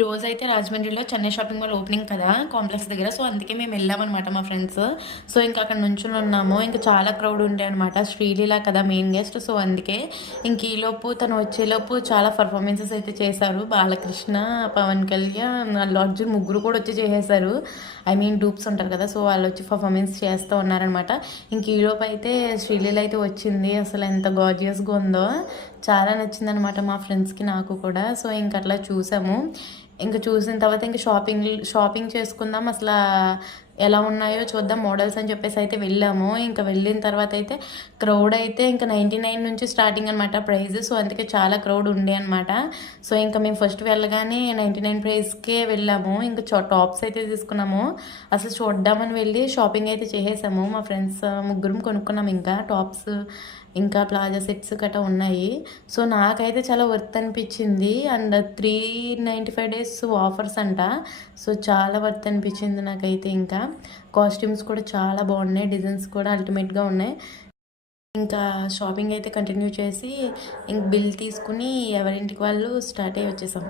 రోజైతే రాజమండ్రిలో Chennai shopping mall opening కదా! కాంప్లెక్స్ దగ్గర. సో, అందుకే మేము వెళ్ళామనమాట మా ఫ్రెండ్స్. సో, ఇంక అక్కడ నుంచొనున్నాము. ఇంక చాలా క్రౌడ్ ఉండే అనమాట. శ్రీలీల కదా మెయిన్ గెస్ట్. సో, అందుకే ఇంక ఈలోపు తను వచ్చేలోపు చాలా పర్ఫార్మెన్సెస్ అయితే చేశారు. బాలకృష్ణ, పవన్ కళ్యాణ్, అల్లు అర్జున్ ముగ్గురు కూడా వచ్చి చేసేశారు. ఐ మీన్ డూప్స్ ఉంటారు కదా! సో, వాళ్ళొచ్చి పర్ఫార్మెన్స్ చేస్తూ ఉన్నారనమాట. ఇంక ఈలోపు అయితే శ్రీలీల అయితే వచ్చింది. అసలు ఎంత గార్జియస్‌గా ఉందో! చాలా నచ్చిందనమాట మా ఫ్రెండ్స్‌కి, నాకు కూడా. సో, ఇంక అట్లా చూసాము. ఇంక చూసిన తర్వాత ఇంక షాపింగ్ చేసుకుందాం. అసలా ఎలా ఉన్నాయో చూద్దాం మోడల్స్ అని చెప్పేసి అయితే వెళ్ళాము. ఇంక వెళ్ళిన తర్వాత అయితే క్రౌడ్ అయితే ఇంక 99 నుంచి స్టార్టింగ్ అనమాట ప్రైస్. సో, అందుకే చాలా క్రౌడ్ ఉండే అనమాట. సో, ఇంక మేము ఫస్ట్ వెళ్ళగానే 99 ప్రైస్‌కే వెళ్ళాము. ఇంక టాప్స్ అయితే తీసుకున్నాము. అసలు చూద్దామని వెళ్ళి షాపింగ్ అయితే చేసేసాము. మా ఫ్రెండ్స్ ముగ్గురం కొనుక్కున్నాం ఇంకా టాప్స్, ఇంకా ప్లాజా సెట్స్ గట్టా ఉన్నాయి. సో, నాకైతే చాలా వర్త్ అనిపించింది. అండ్ 395 డేస్ ఆఫర్స్ అంట. సో, చాలా వర్త్ అనిపించింది నాకైతే ఇంకా. కాస్ట్యూమ్స్ కూడా చాలా బాగున్నాయి. డిజైన్స్ కూడా అల్టిమేట్‌గా ఉన్నాయి. ఇంకా షాపింగ్ అయితే కంటిన్యూ చేసి ఇంక బిల్ తీసుకుని ఎవరింటికి వాళ్ళు స్టార్ట్ అయ్యి వచ్చేసాం.